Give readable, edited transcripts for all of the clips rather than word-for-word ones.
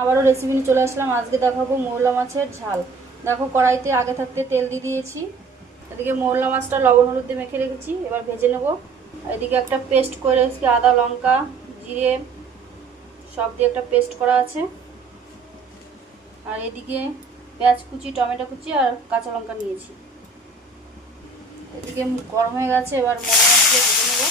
আবারও রেসিপি নিয়ে চলে আসলাম। আজকে দেখাবো মৌরলা মাছের ঝাল। দেখো কড়াইতে আগে থাকতে তেল দিয়ে দিয়েছি। এদিকে মৌরলা মাছটা লবণ হলুদ দিয়ে মেখে রেখেছি, এবার ভেজে নেব। এদিকে একটা পেস্ট করে রেখেছি, আদা লঙ্কা জিরে সব দিয়ে একটা পেস্ট করা আছে। আর এদিকে পেঁয়াজ কুচি টমেটো কুচি আর কাঁচা লঙ্কা নিয়েছি। এদিকে গরম হয়ে গেছে, এবার মৌরলা মাছগুলো ভেজে নেব।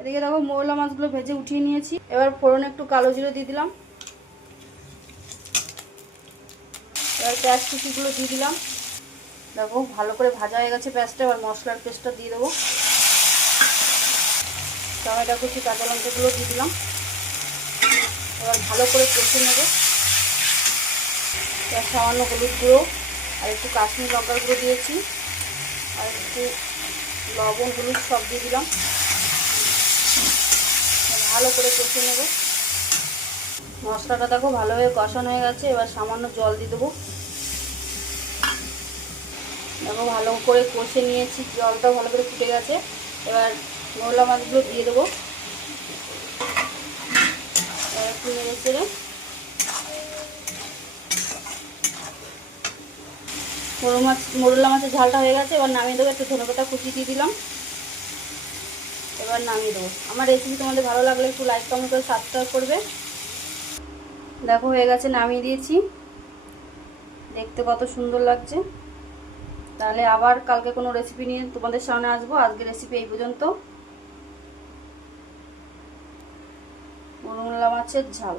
এদিকে দেখো মৌরলা মাছগুলো ভেজে উঠিয়ে নিয়েছি। এবার ফোড়নে একটু কালো জিরে দিয়ে দিলাম। এবার পেঁয়াজ কুচিগুলো দিয়ে দিলাম। দেখো ভালো করে ভাজা হয়ে গেছে পেঁয়াজটা। এবার মশলার পেস্টটা দিয়ে দেবো। টমেটো কুচি কাঁচা লঙ্কাগুলো দিয়ে দিলাম। এবার ভালো করে কষে নেব। এবার সামান্য হলুদ গুঁড়ো আর একটু কাশ্মীর লঙ্কার গুঁড়ো দিয়েছি, আর একটু লবণ হলুদ সব দিয়ে দিলাম। ভালো করে কষে নেব। মশলাটা দেখো ভালোভাবে কষানো হয়ে গেছে। এবার সামান্য জল দিয়ে দেবো। দেখো ভালো করে কষে নিয়েছি, জলটাও ভালো করে ফুটে গেছে। এবার মৌরলা মাছগুলো দিয়ে দেবো। একটু নেড়ে চেড়ে মৌরলা মাছের ঝালটা হয়ে গেছে। এবার নামিয়ে দেবো। একটু ধনেপাতা কুচি দিয়ে দিলাম। এবার নামিয়ে দেবো। আমার রেসিপি তোমাদের ভালো লাগলে একটু লাইক কমেন্ট করে সাবস্ক্রাইব করবে। দেখো হয়ে গেছে, নামিয়ে দিয়েছি। দেখতে কত সুন্দর লাগছে। তাহলে আবার কালকে কোনো রেসিপি নিয়ে তোমাদের সামনে আসবো। আজকে রেসিপি এই পর্যন্ত। মৌরলা মাছের ঝাল।